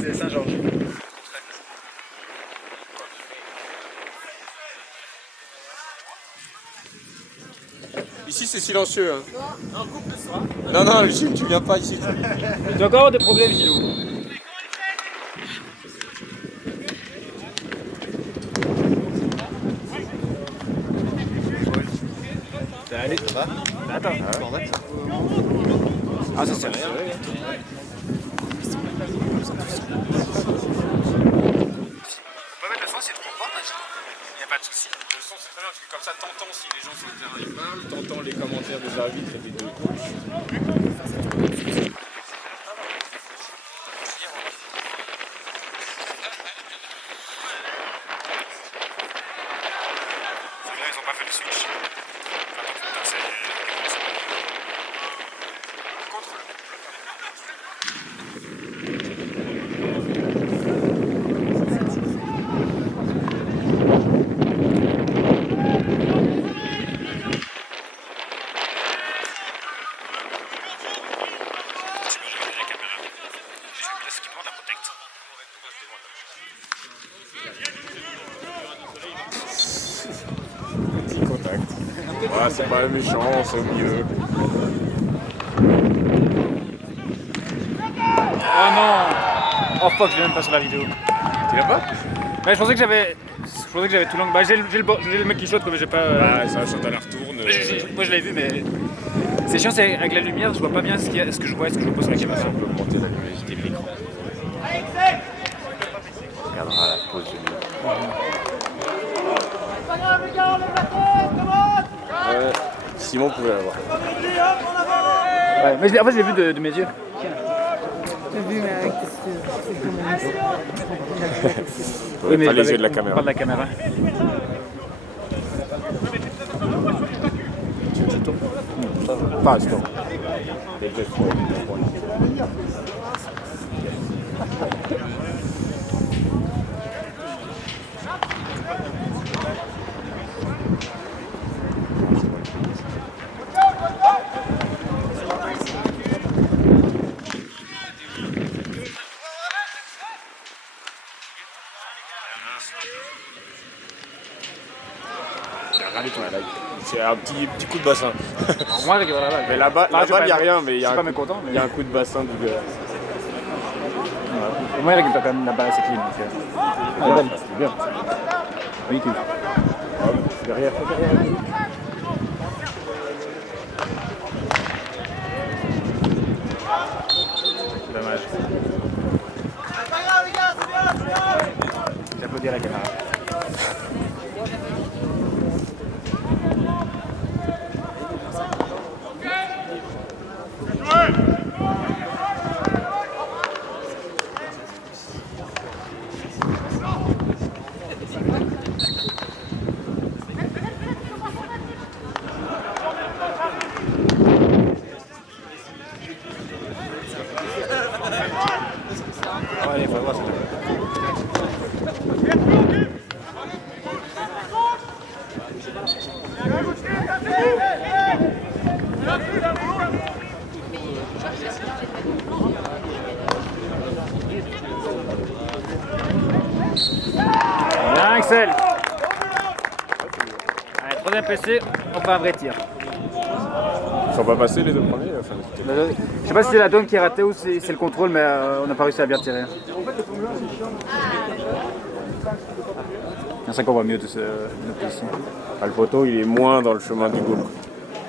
C'est Saint-Georges. Ici c'est silencieux. Hein. Non, non, Gilles, tu viens pas ici. Tu as encore des problèmes, Gilou. Salut. Ça va? Attends. Ah, ça c'est rien. Pas de soucis. Le son c'est très bien parce que comme ça t'entends si les gens sur le terrain ils parlent, t'entends les commentaires des arbitres et des deux coachs. C'est bien, ils ont pas fait le switch. Enfin, c'est contre petit contact. Ouais, c'est pas méchant, c'est au milieu. Oh non! Oh fuck, je l'ai même pas sur la vidéo. Tu l'as pas? Ouais, je pensais que j'avais tout long. Bah, j'ai le mec qui saute, mais j'ai pas. Bah, ça saute à la retourne. Moi je l'avais vu, mais. C'est chiant, c'est avec la lumière, je vois pas bien ce que je vois et ce que je vois pas sur la caméra. On peut augmenter la luminosité de l'écran. On regardera la pause du milieu. Simon pouvait l'avoir. Ouais, mais en fait, je l'ai vu de mes yeux. Oui, mais pas les yeux de la Pas caméra. de la caméra. Pas restant. C'est un petit coup de bassin. Moi, je regarde la balle. Mais là-bas, il n'y a rien, mais il y Je a suis pas mécontent. il y a un coup de bassin du gars. Moi, il récupère quand même la balle assez clean. C'est bien. Oui, cool. Derrière. Dommage. J'applaudis à la caméra. Allez, faut voir ça. Bien, Axel. Allez, troisième PC, on fait un vrai tir. Ils sont pas passés les deux premiers. Enfin, Je sais pas si c'est la donne qui est ratée ou si c'est le contrôle, mais on n'a pas réussi à bien tirer. C'est ça qu'on voit mieux de notre ici. le poteau, il est moins dans le chemin du goal.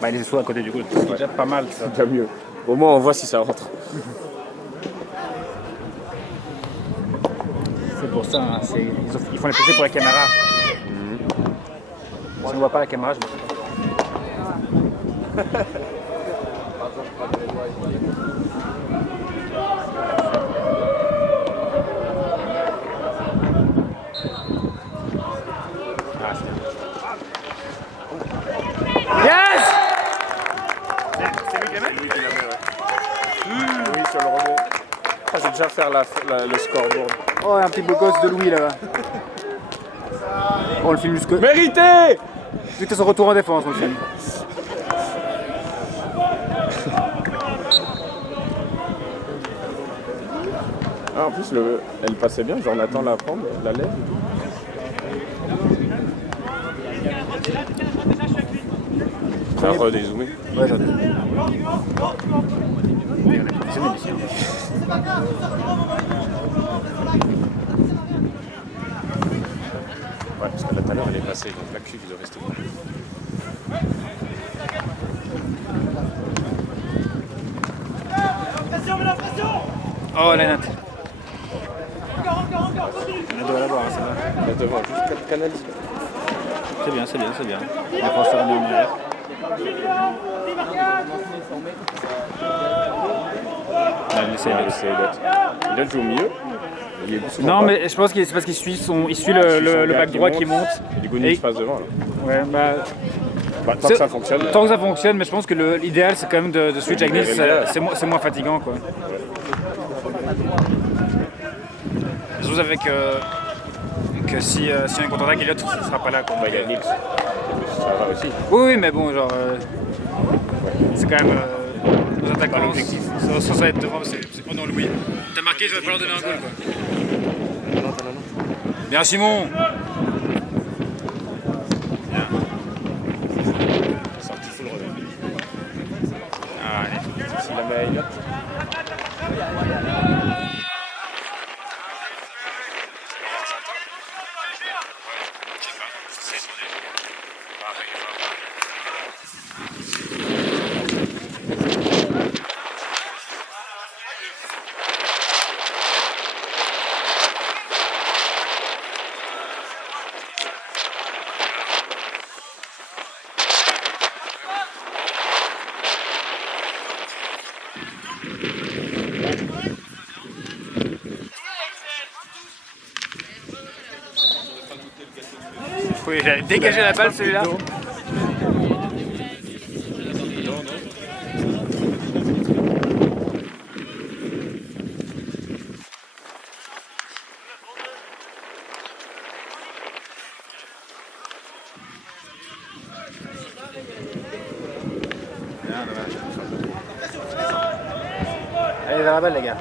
Bah, il est soit à côté du goal. C'est déjà pas mal ça. C'est déjà mieux. Au moins, on voit si ça rentre. C'est pour ça, hein, ils font les PC pour la caméra. Si on ne voit pas la caméra, je ne sais pas. Yes! C'est lui qui la met? Oui, sur le rebond. Ah, c'est déjà faire le scoreboard. Oh, un petit beau gosse de Louis là-bas. On le filme jusque. Mérité! Jusqu'à son retour en défense, on le filme. Ah, en plus, elle passait bien, genre on attend la prendre, la lève. C'est un redézoomé. Ouais, j'en ai. On est professionnels ici. Ouais, parce que là tout à l'heure elle est passée, donc la cuve il doit rester. Oh, la natte. Elle doit l'avoir, ça va. Là devant, juste canal. C'est bien, c'est bien, c'est bien. La France se remet en arrière. Il joue au milieu. Il est souvent Non, pas. mais je pense que c'est parce qu'il suit, il suit le back droit qui monte. Et du coup, Nick passe devant là. Ouais, bah, Tant que ça fonctionne. tant que ça fonctionne, mais je pense que l'idéal c'est quand même de switch avec Nils, c'est moins fatigant quoi. Surtout avec que si on est contre-attaque, Elliott ne sera pas là quoi. Bah, il y a Nix. Ça va aussi. Oui, mais bon, genre, c'est quand même nos attaquants. l'objectif. Sans ça être devant, c'est pendant Louis. T'as marqué, il va falloir donner un goal quoi. Non. Bien Simon. C'est un petit full relais. Ah, allez. S'il la met à Elliott. Oui, j'allais dégager la balle celui-là. Allez vers la balle les gars.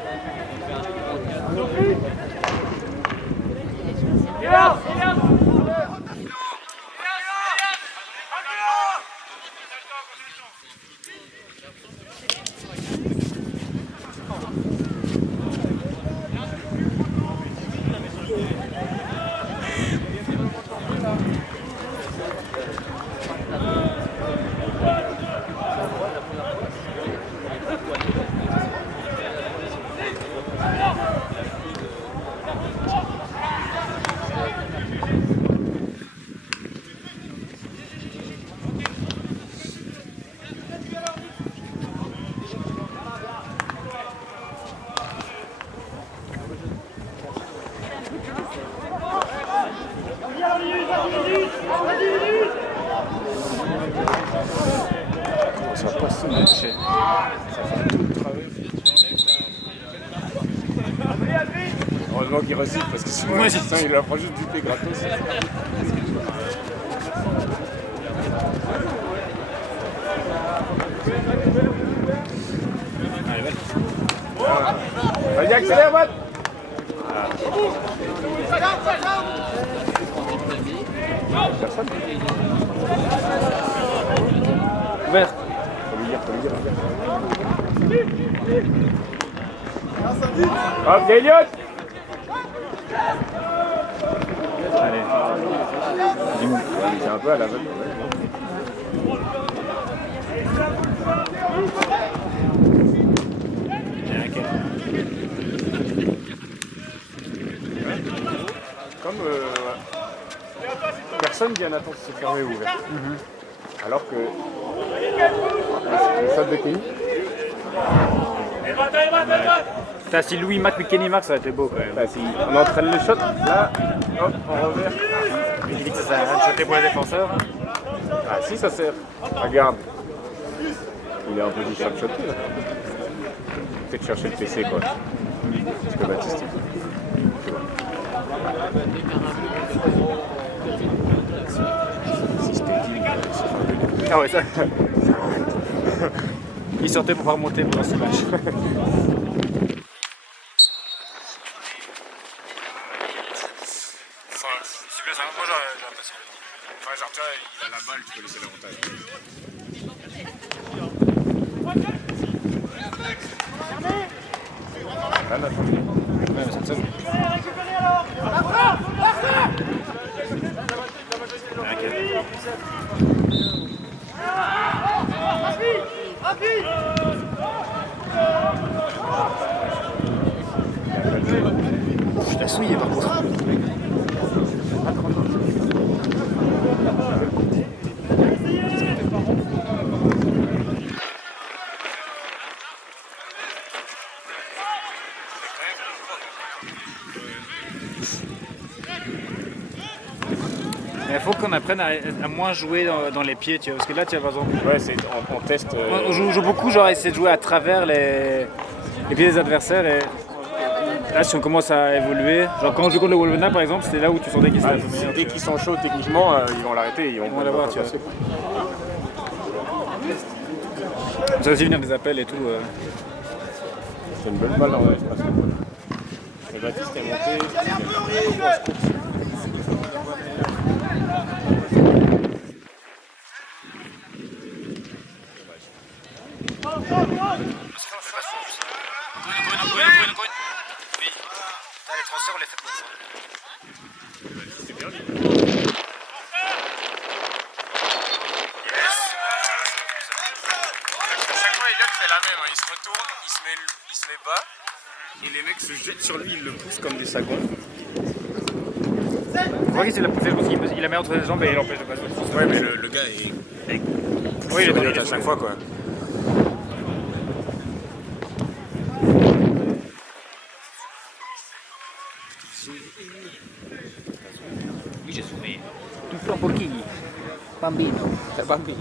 Ça passe tout matché. Ça fait tout le travail. Heureusement qu'il recycle parce que sinon il apprend juste du P gratos. Vas-y, accélère, Matt! Personne? Ouvert. Faut lui dire. Hop, Elliott! Allez. C'est un peu à l'aveugle. Comme personne vient attendre si c'est fermé ou ouvert. Alors que le stade de Kenny, Putain, si Louis, Matt, Kenny Mark, ça aurait été beau quand même. bah, si on entraîne le shot, là, hop, en revers. Mais il dit que ça sert à rien de sauter pour les défenseurs. Ah si, ça sert. Regarde. Il est un peu du shot shoté là. Peut-être chercher le PC quoi. Ce que Baptiste dit. Si je t'ai dit, Ah ouais, ça. Il sortait pour pas remonter pendant ce match. Enfin, moi j'ai l'impression. Enfin, genre, tu vois, il a la balle, tu peux laisser l'avantage. là, maintenant. Ouais, mais ça me semble. Je l'ai souillé par contre. Il faut qu'on apprenne à moins jouer dans les pieds, tu vois, parce que là, tu vois, par exemple, Ouais, on teste. on joue beaucoup, genre essayer de jouer à travers les pieds des adversaires. Et là, si on commence à évoluer, genre quand on joue contre le Wolverhampton par exemple, c'était là où tu sentais qu'ils étaient un peu meilleurs. Dès qu'ils sont chauds techniquement, ils vont l'arrêter. Ils vont la voir, tu vois. Ça aussi venir des appels et tout. C'est une bonne balle dans l'espace. Et Baptiste est monté. Les transferts, on les fait pour ça. C'est bien lui. À chaque fois, Elliot fait la même. Hein. Il se retourne, il se met bas. Et les mecs se jettent sur lui, ils le poussent comme des sagouins. Je crois qu'il s'est la poussée, je pense qu'il la met entre les jambes et il l'empêche de passer. Ouais, mais le gars est. Oui, il est Elliot à chaque fois, quoi. Lui, j'ai soumé. Tutto un pochino. Bambino. C'est bambino.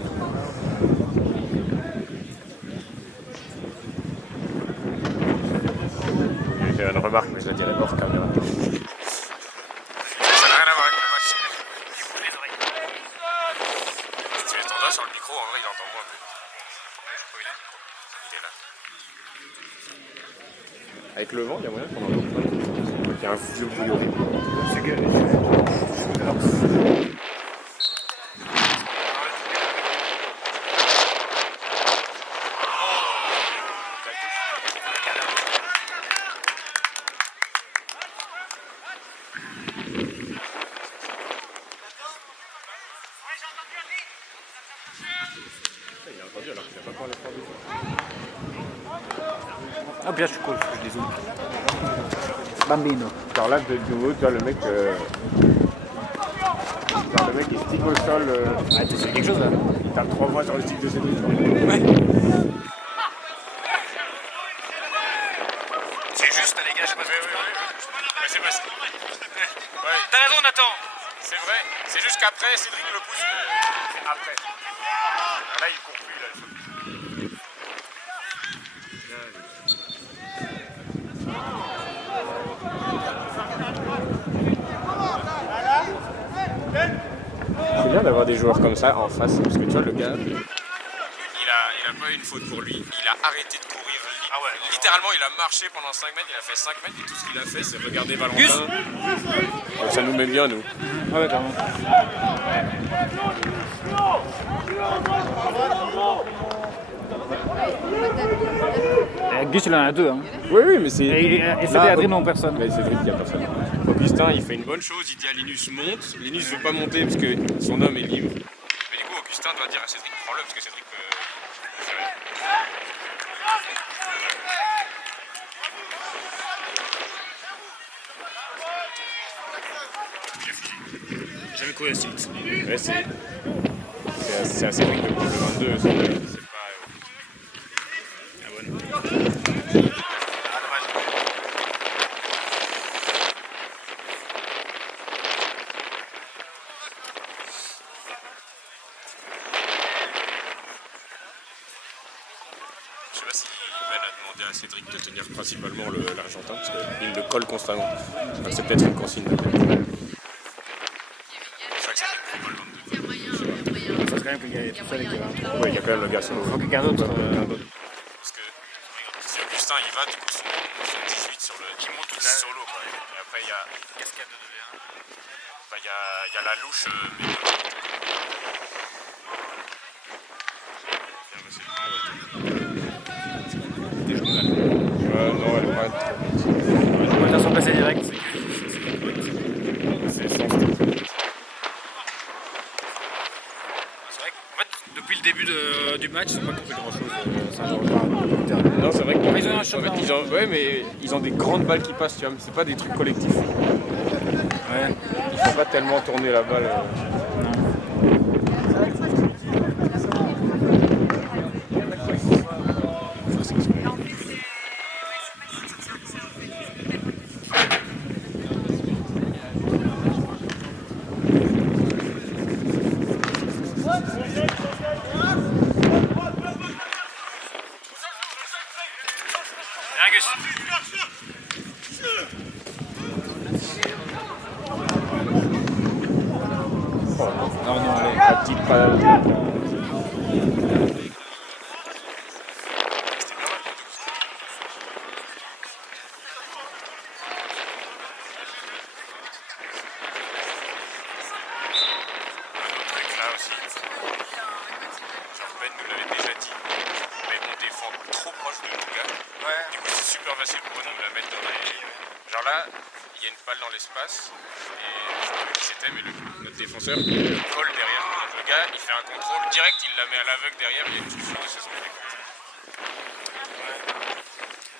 J'ai fait une remarque, mais je la dirai pas hors caméra. Ça n'a rien à voir avec le match. Si tu mets ton doigt sur le micro, en vrai, il entend moins. Mais... Je crois qu'il est là. Il est là. Avec le vent, il y a moyen qu'on en loupe pas. Il y a un vieux bouillonné. Il a entendu alors qu'il n'a pas encore l'effort du tout. Ah, bien, je suis cool, je les oublie. Bambino. Alors là, de nouveau, tu vois, le mec. Genre, le mec il stick au sol. Ah, tu sais quelque chose là? Il tape 3 fois sur le stick de ses doigts. Ouais. C'est juste, les gars, je sais pas. Mais c'est parce que. Ouais. T'as raison, Nathan! C'est vrai, c'est juste qu'après, Cédric le pousse. Après. Là, il court plus. Là. C'est bien d'avoir des joueurs comme ça en face, parce que tu vois, le gars. Il a pas eu une faute pour lui. Il a arrêté de courir. Littéralement, il a marché pendant 5 mètres. Il a fait 5 mètres et tout ce qu'il a fait, c'est regarder Valentin. Donc ça nous met bien, nous. Ah ouais, clairement. Gus, il en a deux. Hein. Oui, oui, mais c'est. Et c'était Adrien en personne. Mais c'est Cédric qui a personne. Augustin, il fait une bonne chose. Il dit à Linus monte. Linus veut pas monter parce que son homme est libre. Mais du coup, Augustin doit dire à Cédric prends-le parce que Cédric peut. J'ai jamais couru à Stylix. Ouais, c'est à Cédric le 22. C'est pas. Ah bon. Je sais pas si. Ben a demandé à Cédric de tenir principalement l'Argentin parce qu'il le colle constamment. Donc c'est peut-être une consigne. C'est vrai que ça fait plus mal dans le deux. Ça serait quand même qu'il y ait tout seul et que. Oui, il y a quand même le gars solo. Faut quelqu'un d'autre. Parce que si Augustin il va, du coup son 18 sur le qui monte tout solo quoi. Et après il y a Cascade de 2v1. bah, il y a la louche mais Non, elle va être. On va se placer direct. C'est sans C'est vrai qu'en fait, depuis le début du match, ils n'ont pas compris grand chose. Non, c'est vrai que Ils ont un choc. ouais, mais ils ont des grandes balles qui passent, tu vois, mais c'est pas des trucs collectifs. Ouais. Ils font pas tellement tourner la balle. Angus. Non, non, allez. La petite balle. truc là aussi. Genre Ben nous l'avait déjà dit, mais on défend trop proche de Luka. Ouais. Du coup c'est super facile pour nous de la mettre dans les... Genre là, il y a une balle dans l'espace, et je sais plus qui c'était, mais notre défenseur colle derrière. Le gars, il fait un contrôle direct, il la met à l'aveugle derrière, il y a une suffisance de saison.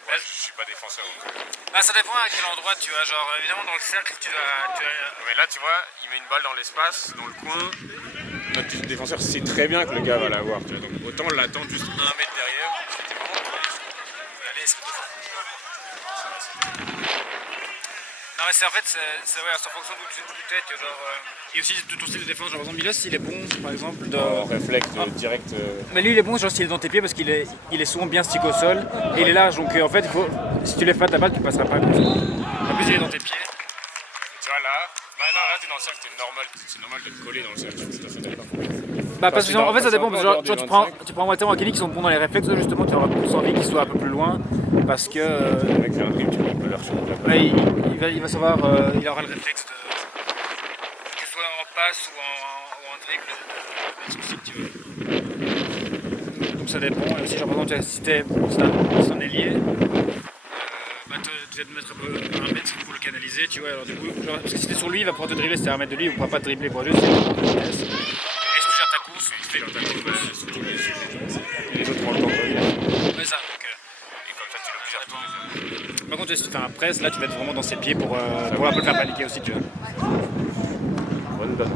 Ouais, je suis pas défenseur. Donc. Bah, ça dépend à quel endroit tu vas. Genre, évidemment, dans le cercle, tu vas. Mais là, tu vois, il met une balle dans l'espace, dans le coin. Notre défenseur sait très bien que le gars va l'avoir. Tu vois, donc autant l'attendre juste 1 mètre derrière. C'était vraiment cool. Allez, c'est bon. Non, mais c'est en fait, c'est ouais, en fonction d'où tu es, que genre. Et aussi de ton style de défense. Genre, par exemple, Milos, il est bon, par exemple. Réflexe direct. Mais lui, il est bon, genre, s'il est dans tes pieds, parce qu'il est souvent bien stick au sol. Et il est large, donc en fait, il faut, si tu lèves pas ta balle, tu passeras pas comme ça. En plus, il est dans tes pieds. Tu vois là, bah non, là t'es dans le cercle, c'est normal de te coller dans le cercle, je suis tout à fait d'accord. Bah, parce que en fait, ça dépend. Parce que, genre, du tu prends Walter ou Akeli qui sont bons dans les réflexes, justement, tu auras plus envie qu'ils soient un peu plus loin. Parce que. Le mec fait un dribble, tu peux leur changer la balle. Ouais, il va savoir, il aura le réflexe de. Que ce soit en passe ou en dribble, si tu veux. Donc ça dépend. Et aussi, genre, par exemple, si c'est un ailier, bah, tu vas te mettre un peu 1 mètre pour le canaliser, tu vois. Alors, du coup, genre, parce que si t'es sur lui, il va pouvoir te dribbler, si t'es à 1 mètre de lui, il ne pourra pas te dribbler pour lui. Et si tu gères ta course, il te fait ta course. Les autres ont le temps de revenir. Ouais, ça. Et comme ça tu l'obliges à retourner. Par contre, si tu fais un press, là, tu vas être vraiment dans ses pieds pour un peu le faire paniquer aussi, tu vois. Bonne donne.